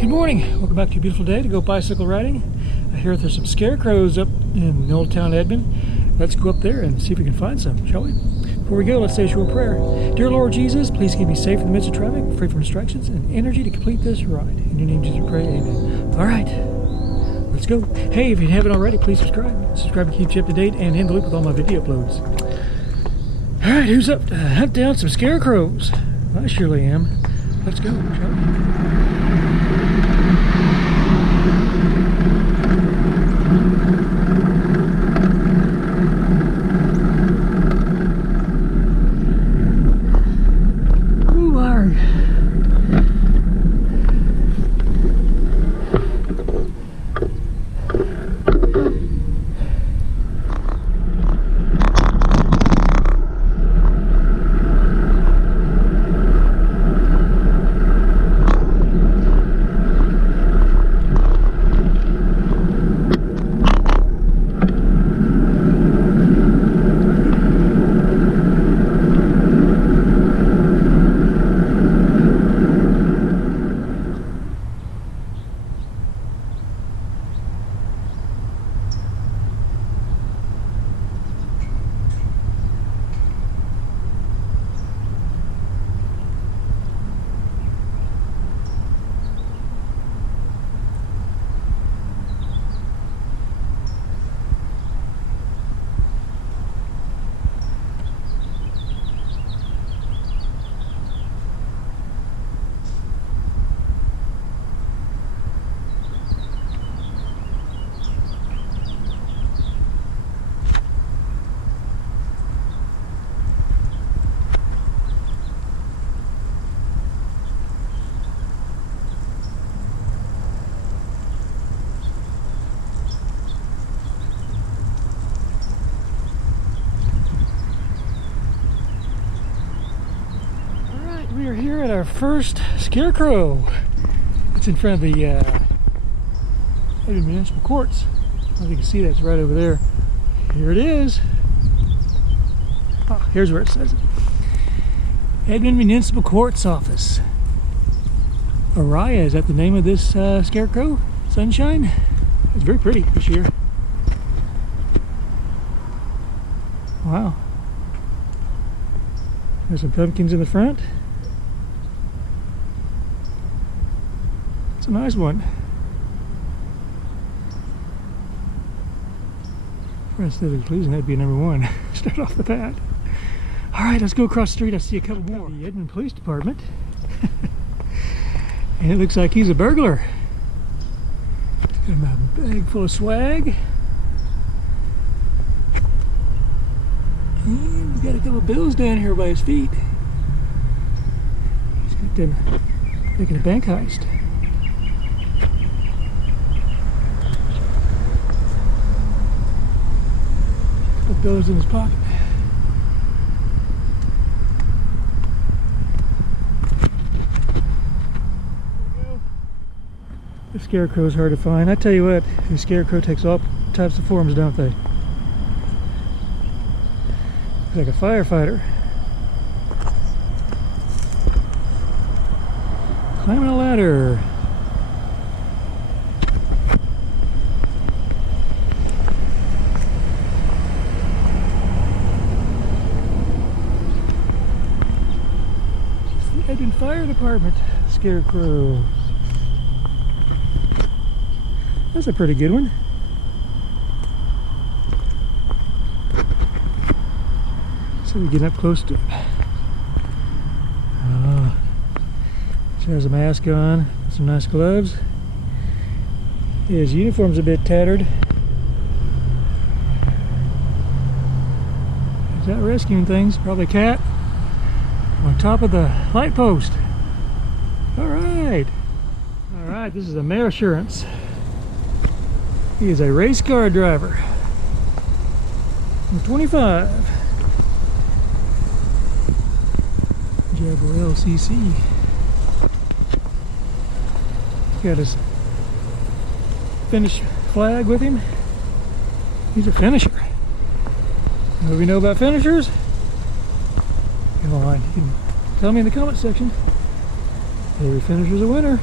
Good morning. Welcome back to a beautiful day to go bicycle riding. I hear there's some scarecrows up in Downtown Edmond. Let's go up there and see if we can find some, shall we? Before we go, let's say a short prayer. Dear Lord Jesus, please keep me safe in the midst of traffic, free from distractions, and energy to complete this ride. In your name, Jesus, we pray. Amen. All right, let's go. Hey, if you haven't already, please subscribe. Subscribe to keep you up to date and in the loop with all my video uploads. All right, who's up to hunt down some scarecrows? I surely am. Let's go, shall we? We are here at our first scarecrow. It's in front of the Edmond Municipal Courts. I don't know if you can see that, it's right over there. Here it is. Oh, here's where it says it. Edmond Municipal Courts Office. Araya, is that the name of this scarecrow? Sunshine? It's very pretty this year. Wow. There's some pumpkins in the front. It's a nice one. For instead of losing, that'd be number one. Start off the bat. All right, let's go across the street. I see a couple more. The Edmond Police Department. And it looks like he's a burglar. He's got a bag full of swag. And he's got a couple bills down here by his feet. He's got them making a bank heist. Bills in his pocket. There we go. The scarecrow is hard to find. I tell you what, the scarecrow takes all types of forms, don't they? Looks like a firefighter. Climbing a ladder. Edmond Fire Department scarecrow. That's a pretty good one. So we get up close to it. She has a mask on, some nice gloves. His uniform's a bit tattered. He's out rescuing things, probably a cat. On top of the light post. All right, this is a mayor assurance. He is a race car driver. I'm 25. Jaguar LCC. He's got his finish flag with him. He's a finisher. What do we know about finishers? Come on, you can tell me in the comment section. Every finisher's a winner.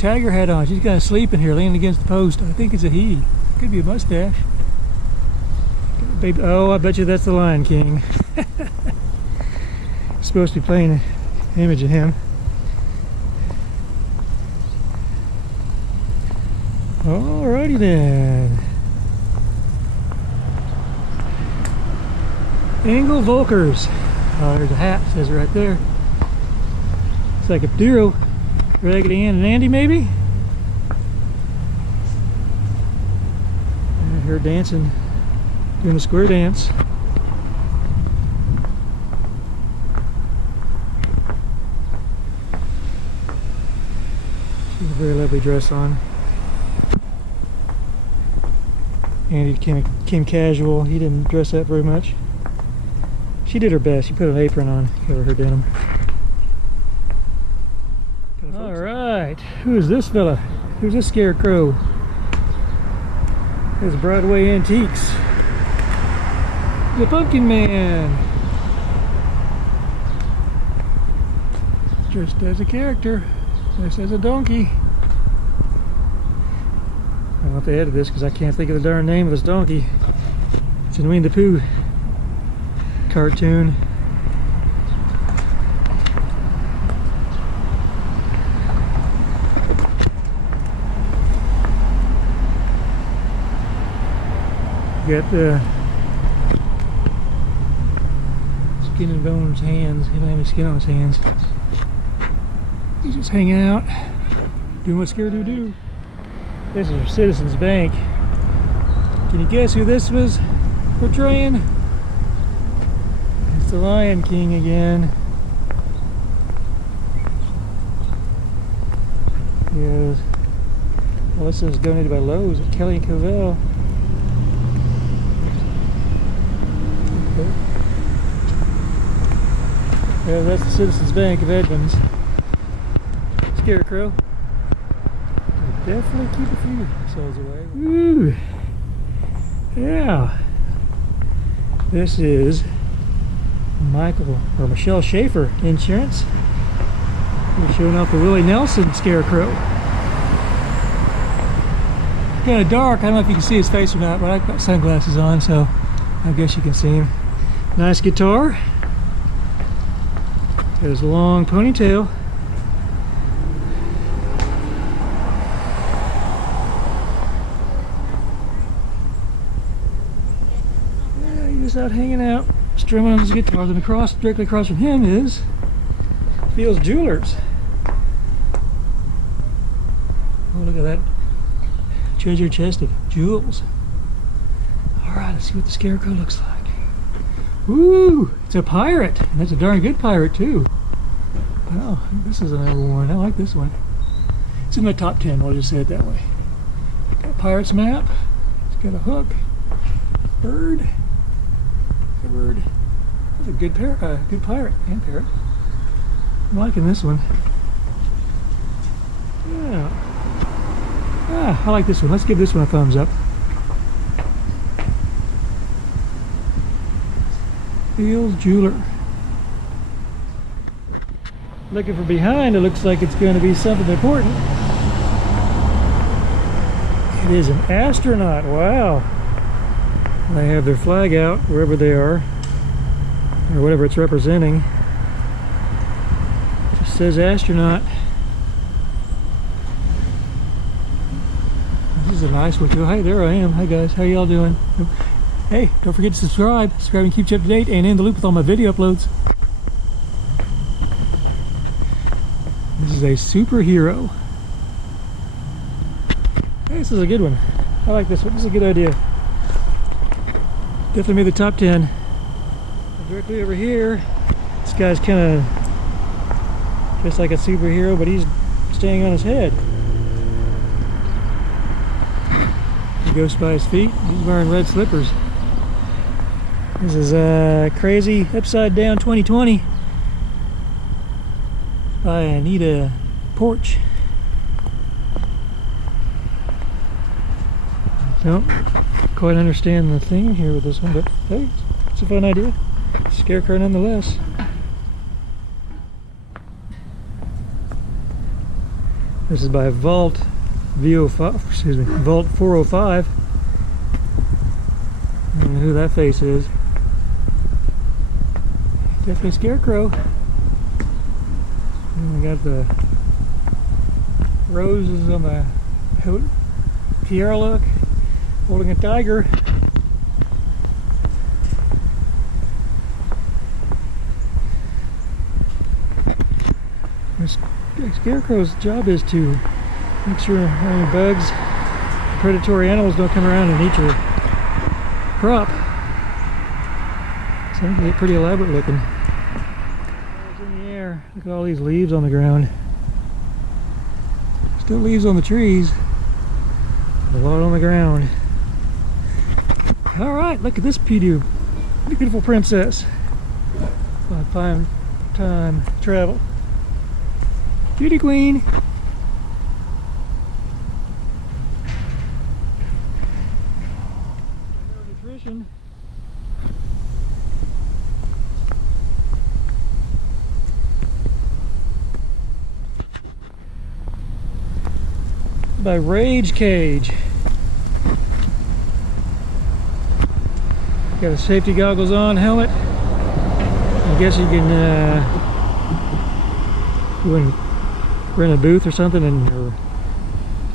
tiger hat on. She's kind of sleeping here, leaning against the post. I think it's a he. Could be a mustache. Baby, oh, I bet you that's the Lion King. Supposed to be playing an image of him. Alrighty then. Engel Volkers. Oh, there's a hat, says it right there. It's like a duo. Raggedy Ann and Andy, maybe? And her dancing, doing the square dance. She's a very lovely dress on. Andy came casual. He didn't dress up very much. She did her best. She put an apron on, cover her denim. Alright, who is this fella? Who's this Scarecrow? This is Broadway Antiques. The Pumpkin Man. Dressed as a character. Dressed as a donkey. I'll have to edit this because I can't think of the darn name of this donkey. It's in Winnie the Pooh cartoon. Got the Skin and Bones hands. He don't have any skin on his hands. He's just hanging out, doing what Scarecrow do. This is our Citizens Bank. Can you guess who this was portraying? It's the Lion King again. Yes. Well, this is donated by Lowe's at Kelly and Covell. Okay. Yeah, that's the Citizens Bank of Edmonds. Scarecrow. Definitely keep a few souls away. Ooh. Yeah. This is Michelle Schaefer Insurance. We're showing off the Willie Nelson Scarecrow. Kind of dark. I don't know if you can see his face or not, but I've got sunglasses on, so I guess you can see him. Nice guitar. Got his long ponytail. Out hanging out, strumming on his guitar. Then directly across from him is Fields Jewelers. Oh, look at that treasure chest of jewels. Alright, let's see what the Scarecrow looks like. Ooh, it's a pirate. And that's a darn good pirate too. Wow, this is another one. I like this one. It's in my top 10, we'll just say it that way. Got a pirate's map. It's got a hook. Bird. Bird. That's a good good pirate and parrot. I'm liking this one. Yeah. Ah, I like this one. Let's give this one a thumbs up. Fields Jeweler. Looking from behind, it looks like it's going to be something important. It is an astronaut. Wow. They have their flag out wherever they are, or whatever it's representing. It just says astronaut. This is a nice one too. Hey, there I am. Hi guys, how y'all doing? Hey, don't forget to subscribe. Subscribing keeps you up to date and in the loop with all my video uploads. This is a superhero. Hey, this is a good one. I like this one. This is a good idea. Definitely made the top 10. Directly over here, this guy's kind of just like a superhero, but he's staying on his head. He goes by his feet. He's wearing red slippers. This is Crazy Upside Down 2020 by Anita Porch. Nope. Quite understand the theme here with this one, but hey, it's a fun idea. Scarecrow nonetheless. This is by Vault VO5, excuse me, Vault 405. I don't know who that face is. Definitely Scarecrow. And we got the roses on the tiara look, holding a tiger. Scarecrow's job is to make sure any bugs, predatory animals don't come around and eat your crop. So they're pretty elaborate looking. It's in the air. Look at all these leaves on the ground. Still leaves on the trees. A lot on the ground. Alright, look at this beautiful princess. Fine time travel. Beauty queen. Nutrition. By Rage Cage. Got a safety goggles on, helmet. I guess you can go and rent a booth or something or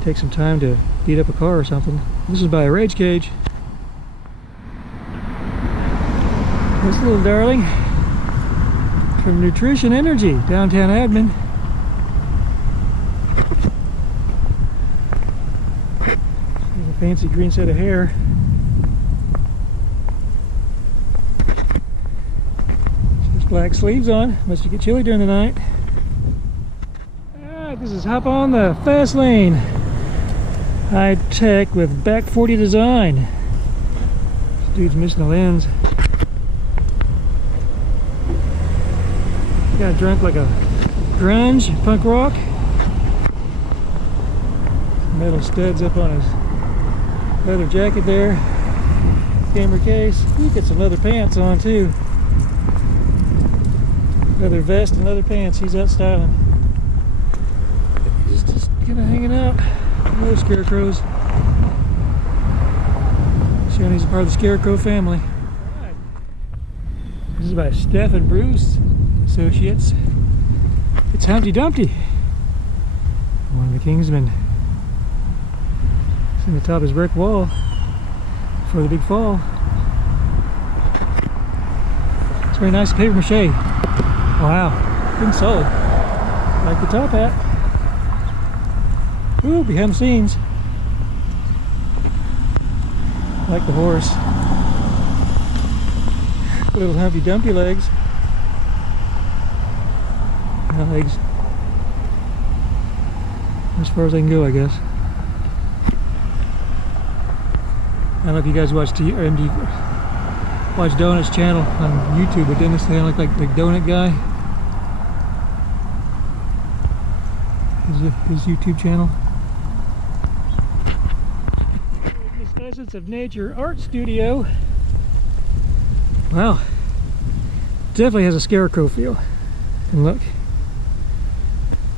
take some time to beat up a car or something. This is by a Rage Cage. This little darling from Nutrition Energy, Downtown Edmond. There's a fancy green set of hair. Just black sleeves on, unless you get chilly during the night. This is Hop on the Fast Lane. High tech with back 40 design. This dude's missing a lens. Got drunk like a grunge, punk rock. Metal studs up on his leather jacket there. Camera case. He got some leather pants on too. Leather vest and leather pants. He's out styling. Just kind of hanging out. Hello, Scarecrows. Showing he's a part of the Scarecrow family. Right. This is by Steph and Bruce Associates. It's Humpty Dumpty. One of the Kingsmen. It's in the top of his brick wall before the big fall. It's very nice paper mache. Wow, good and solid. Like the top hat. Ooh, behind the scenes. Like the horse. Little Humpty Dumpty legs. My legs. As far as I can go, I guess. I don't know if you guys watch Donut's channel on YouTube, but didn't this thing look like the Donut guy? His YouTube channel. Essence of Nature Art Studio. Wow, definitely has a Scarecrow feel. And look,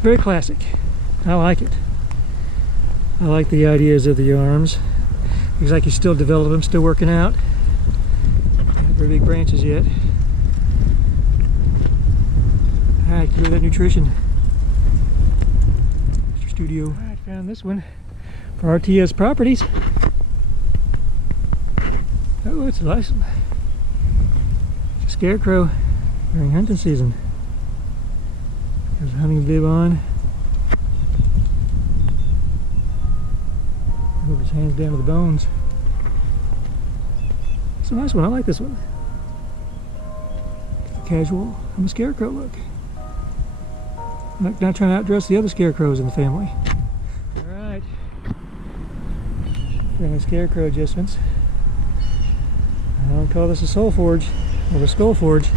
very classic. I like it. I like the ideas of the arms. Looks like he's still developing them, still working out. Not very big branches yet. Alright, go to that Nutrition Studio. Alright, found this one for RTS Properties. Oh, it's a nice one. Scarecrow during hunting season. There's a hunting bib on. Hold his hands down to the bones. It's a nice one. I like this one. Casual. I'm a Scarecrow look. Not trying to outdress the other Scarecrows in the family. Alright. Family Scarecrow adjustments. I don't call this a soul forge or a skull forge.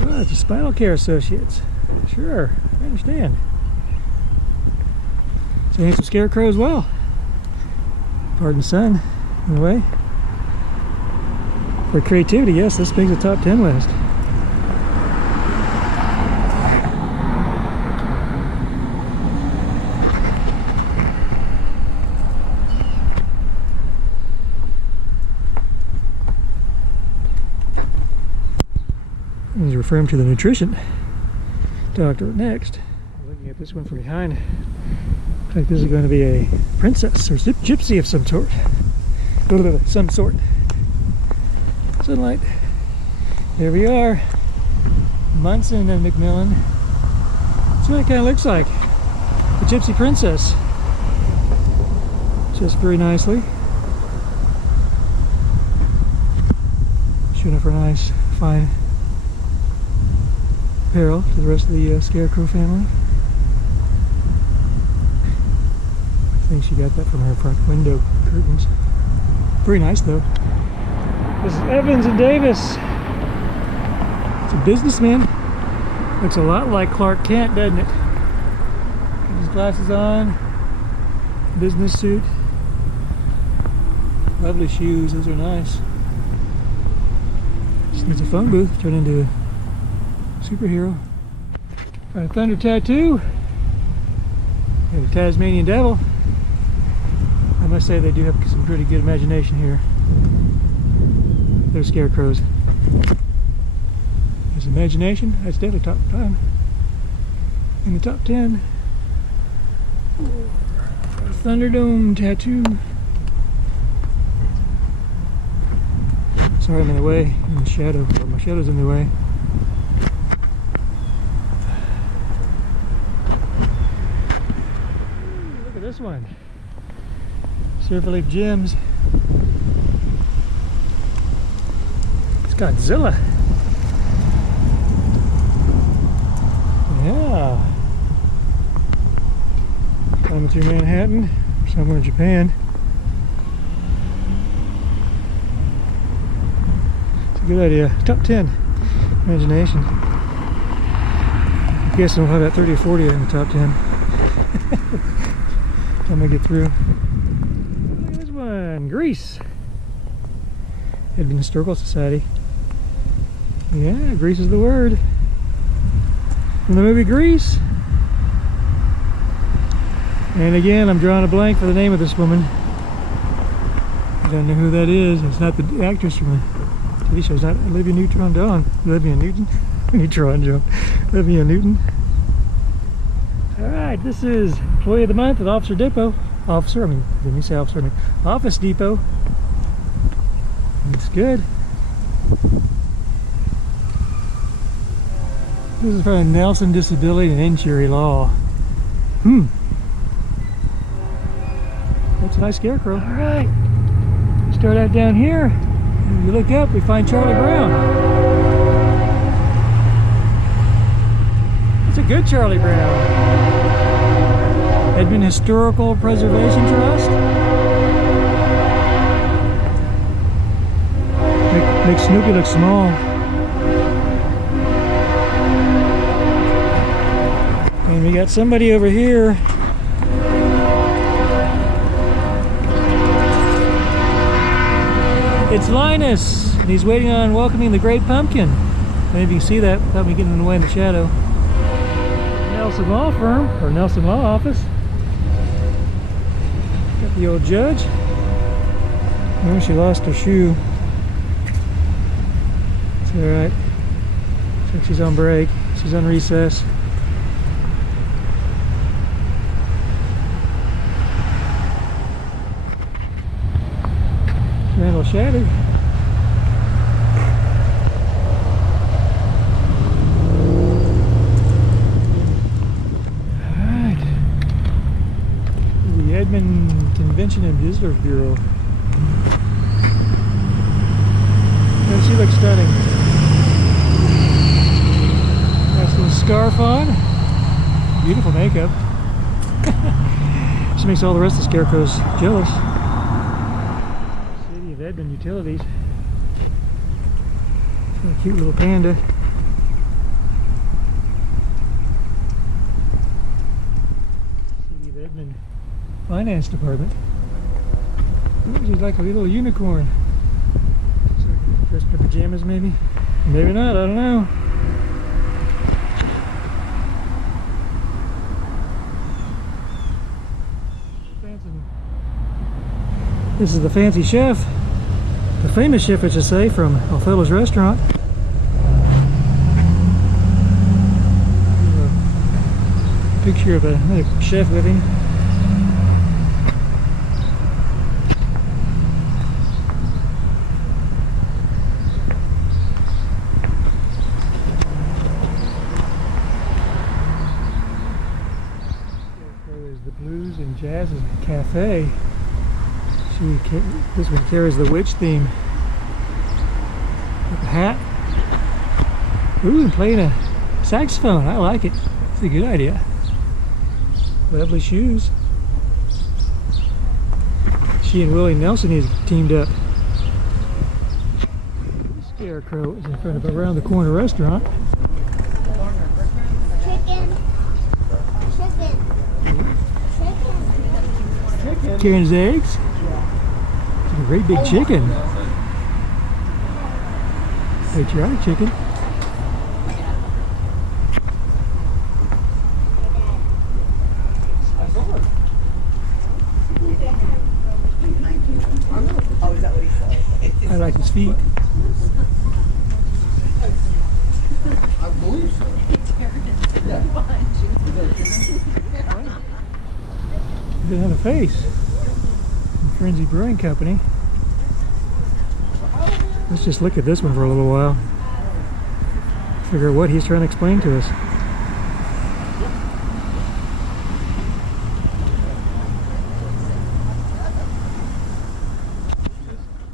Oh, it's a Spinal Care Associates. Sure, I understand. It's a handsome Scarecrow as well. Pardon son, in a way. For creativity, yes, this makes a top 10 list. He's referring to the nutrition doctor next. Looking at this one from behind, looks like this is going to be a princess or gypsy of some sort. Some sort. Sunlight. There we are. Munson and McMillan. That's what it kind of looks like. The gypsy princess. Just very nicely. Showing up for a nice, fine apparel to the rest of the Scarecrow family. I think she got that from her front window curtains. Very nice though. This is Evans and Davis. It's a businessman. Looks a lot like Clark Kent, doesn't it? Got his glasses on. Business suit. Lovely shoes, those are nice. It's a phone booth turned into a superhero. Got a thunder tattoo. And a Tasmanian devil. I must say they do have some pretty good imagination here. They're scarecrows. There's imagination. That's definitely top 5. In the top 10. Thunderdome tattoo. Sorry, I'm in the way, in the shadow. But my shadow's in the way. Look at this one. Surfer Leaf Gems. It's Godzilla. Yeah. Coming through Manhattan, somewhere in Japan. It's a good idea. Top 10. Imagination. I guess we'll have that 30 or 40 in the top 10. Time I get through. Look at this one. Greece. Edmond Historical Society. Yeah, Greece is the word. From the movie Grease. And again, I'm drawing a blank for the name of this woman. I don't know who that is. It's not the actress from the TV show. It's not Olivia Newton-John. Olivia Newton? Newton-John. Olivia Newton. Alright, this is Employee of the Month at Office Depot. Didn't you say officer? I mean Office Depot. It's good. This is from Nelson Disability and Injury Law. That's a nice scarecrow. Alright. Start out down here. You look up, we find Charlie Brown. It's a good Charlie Brown. Edmond Historical Preservation Trust. Make Snoopy look small. And we got somebody over here. It's Linus, and he's waiting on welcoming the Great Pumpkin. Maybe you can see that without me getting in the way in the shadow. Nelson Law Firm, or Nelson Law Office. Got the old judge. Oh, she lost her shoe. It's alright. Looks like she's on break. She's on recess. Randall Shattuck. Alright. The Edmond Convention and Visitors Bureau. And she looks stunning. Nice little scarf on. Beautiful makeup. She makes all the rest of the scarecrows jealous. Edmond Utilities. A cute little panda. City of Edmond Finance Department. Ooh, she's like a little unicorn. Dressed in her pajamas, maybe? Maybe not, I don't know. This is the fancy chef. The famous chef, I should say, from Othello's Restaurant. Picture of another chef with him. Is the Blues and Jazz Cafe. This one carries the witch theme with the hat. Ooh, and playing a saxophone. I like it. It's a good idea. Lovely shoes. She and Willie Nelson is teamed up. Scarecrow is in front of Around the Corner restaurant. Carrying his eggs. It's a great big chicken. Patriotic chicken. I like his feet. I believe so. He doesn't have a face. Frenzy Brewing Company. Let's just look at this one for a little while. Figure out what he's trying to explain to us.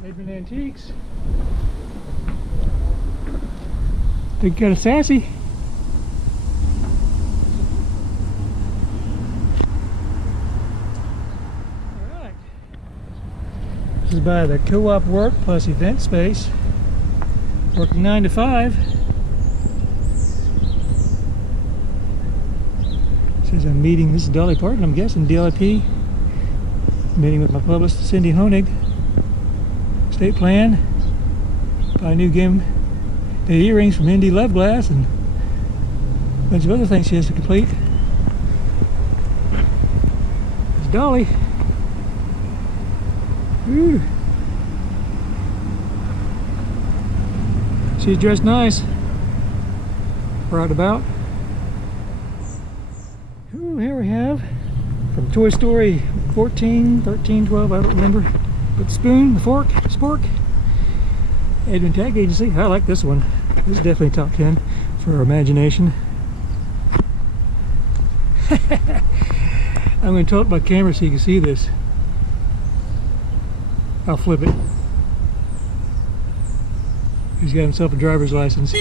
Edmond Antiques. Think kind of sassy. Alright. This is by the Co-op Work plus Event Space. Working 9 to 5. Says I'm meeting, this is Dolly Parton, I'm guessing, DLP. Meeting with my publicist, Cindy Honig. Estate plan. Buy a new game. The earrings from Indy Love Glass and a bunch of other things she has to complete. There's Dolly. Ooh. She's dressed nice. We're out about. Ooh, here we have from Toy Story 14, 13, 12, I don't remember. But the spoon, the fork, spork. Edmond Tag Agency. I like this one. This is definitely top 10 for our imagination. I'm going to tilt my camera so you can see this. I'll flip it. He's got himself a driver's license.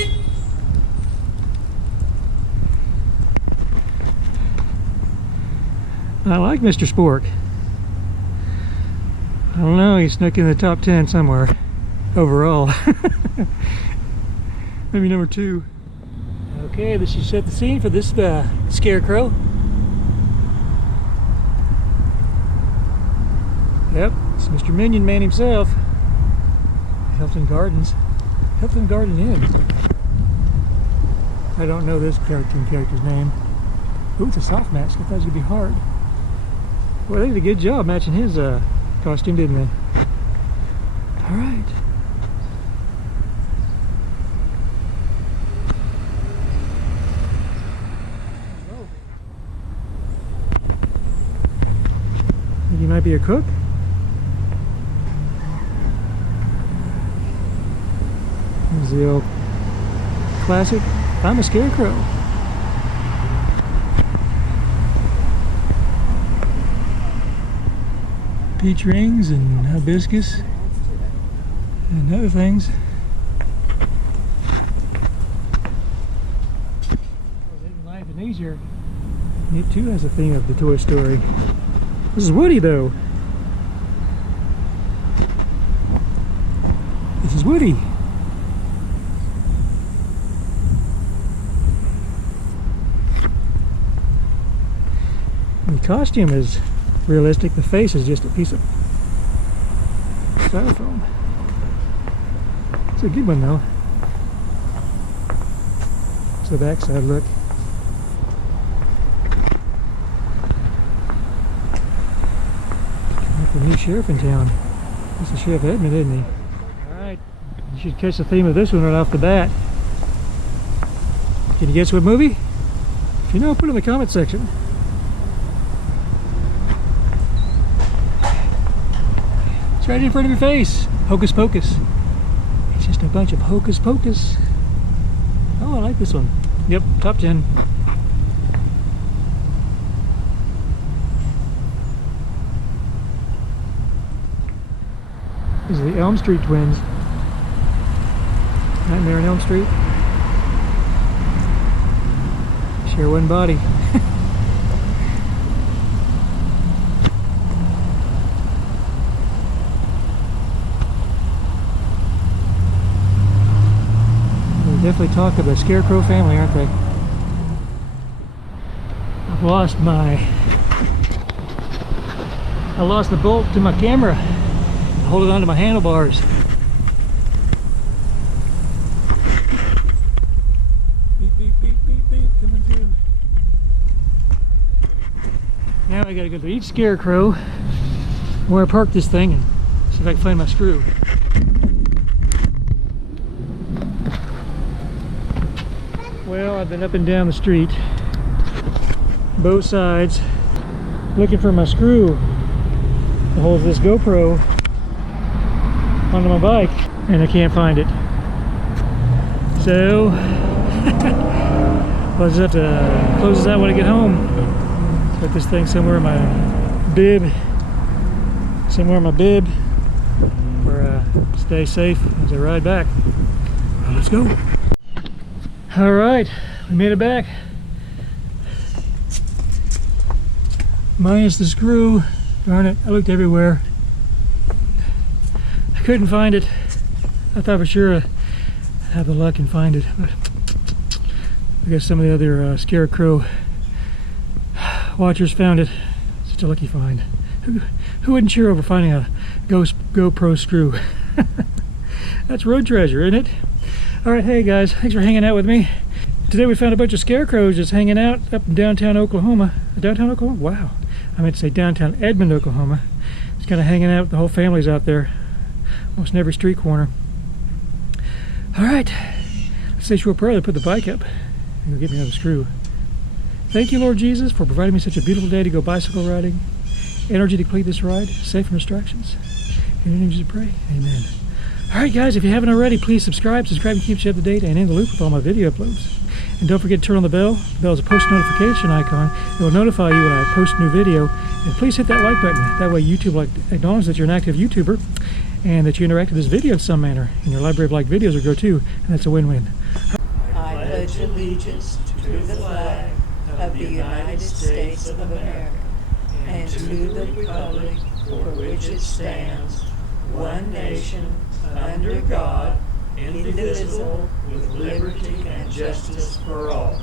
I like Mr. Spork. I don't know, he snuck in the top 10 somewhere overall. Maybe number 2. Okay, this should set the scene for this Scarecrow. Yep, it's Mr. Minion Man himself. Hilton Gardens. Hilton Garden Inn. I don't know this character's name. Ooh, it's a soft mask. I thought it was going to be hard. Well, they did a good job matching his costume, didn't they? Alright. Think he might be a cook? There's the old classic, I'm a Scarecrow. Peach rings and hibiscus and other things. Living life in Asia. It too has a theme of the Toy Story. This is Woody though. This is Woody. The costume is realistic. The face is just a piece of styrofoam. It's a good one though. It's the backside look. Like the new sheriff in town. That's the Sheriff Edmond, isn't he? Alright, you should catch the theme of this one right off the bat. Can you guess what movie? If you know, put it in the comment section. right in front of your face. Hocus pocus. It's just a bunch of hocus pocus. Oh, I like this one. Yep, top 10. These are the Elm Street twins. Nightmare on Elm Street. Share one body. They definitely talk of the Scarecrow family, aren't they? I lost the bolt to my camera. I hold it onto my handlebars. Beep, beep, beep, beep, beep, coming through. Now I gotta go to each Scarecrow where I parked this thing and see if I can find my screw. Well, I've been up and down the street, both sides, looking for my screw to hold this GoPro onto my bike, and I can't find it. So I'll just have to close this out when I get home. Put this thing somewhere in my bib, where I stay safe as I ride back. Well, let's go. All right, we made it back. Minus the screw. Darn it, I looked everywhere. I couldn't find it. I thought for sure I'd have the luck and find it, but I guess some of the other Scarecrow watchers found it. Such a lucky find. Who wouldn't cheer over finding a GoPro screw? That's road treasure, isn't it? All right, hey guys, thanks for hanging out with me. Today we found a bunch of scarecrows just hanging out up in downtown Oklahoma. Downtown Oklahoma? Wow. I meant to say downtown Edmond, Oklahoma. Just kind of hanging out. The whole family's out there. Almost in every street corner. All right. Let's say a short prayer to put the bike up and go get me another screw. Thank you, Lord Jesus, for providing me such a beautiful day to go bicycle riding. Energy to complete this ride. Safe from distractions. In your name, Jesus, pray. Amen. All right, guys, if you haven't already, please subscribe. Subscribing keeps you up to date and in the loop with all my video uploads. And don't forget to turn on the bell. The bell is a post notification icon. It will notify you when I post a new video. And please hit that like button. That way YouTube will acknowledge that you're an active YouTuber and that you interact with this video in some manner. And your library of liked videos will grow too. And that's a win-win. I pledge allegiance to the flag of the United States of America and to the republic for which it stands, one nation, under God, indivisible, with liberty and justice for all.